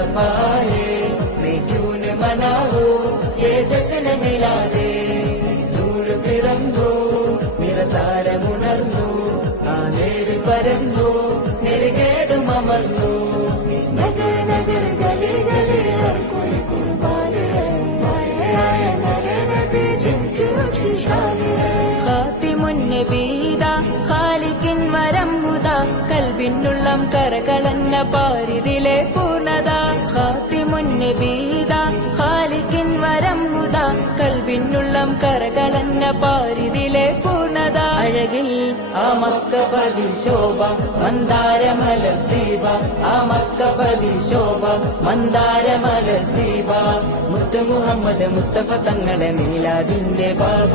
मुस्तफा है, मैं क्यों न मनाऊं ये जश्न मिलादे. दूर പിറന്നു നിറതാരമുണർന്നു, ആ നേര് പരന്നു നെരുകേടും അമർന്നു. നഗര നഗര ഗലി ഗലി ഹർ കോയി കുർബാനി ഹൈ, ആയ നബി നബി ജിൻകി ഉച്ചി ഷാൻ ഹൈ. ഖാതിമുൻ നബീദാ ഖാലിഖിൻ വരം ഹുദാ, കൽബിനുള്ളം കരകളന്ന പാരിതിലെ പൂർണ്ണത. ഖാതിമുൻ നബീദാ ഖാലിഖിൻ വരം ഹുദാ, കൽബിനുള്ളം കരകളന്ന പാരിതിലെ പൂർണ്ണത. അഴകിൽ ആ മക്കപതി ശോഭ മന്ദാരമലർ ദീപ, ആ മക്കപതി ശോഭ മന്ദാരമലർ ദീപ. മുത്തു മുഹമ്മദ് മുസ്തഫ തങ്ങളെ മീലാദിന്റെ ബാബ.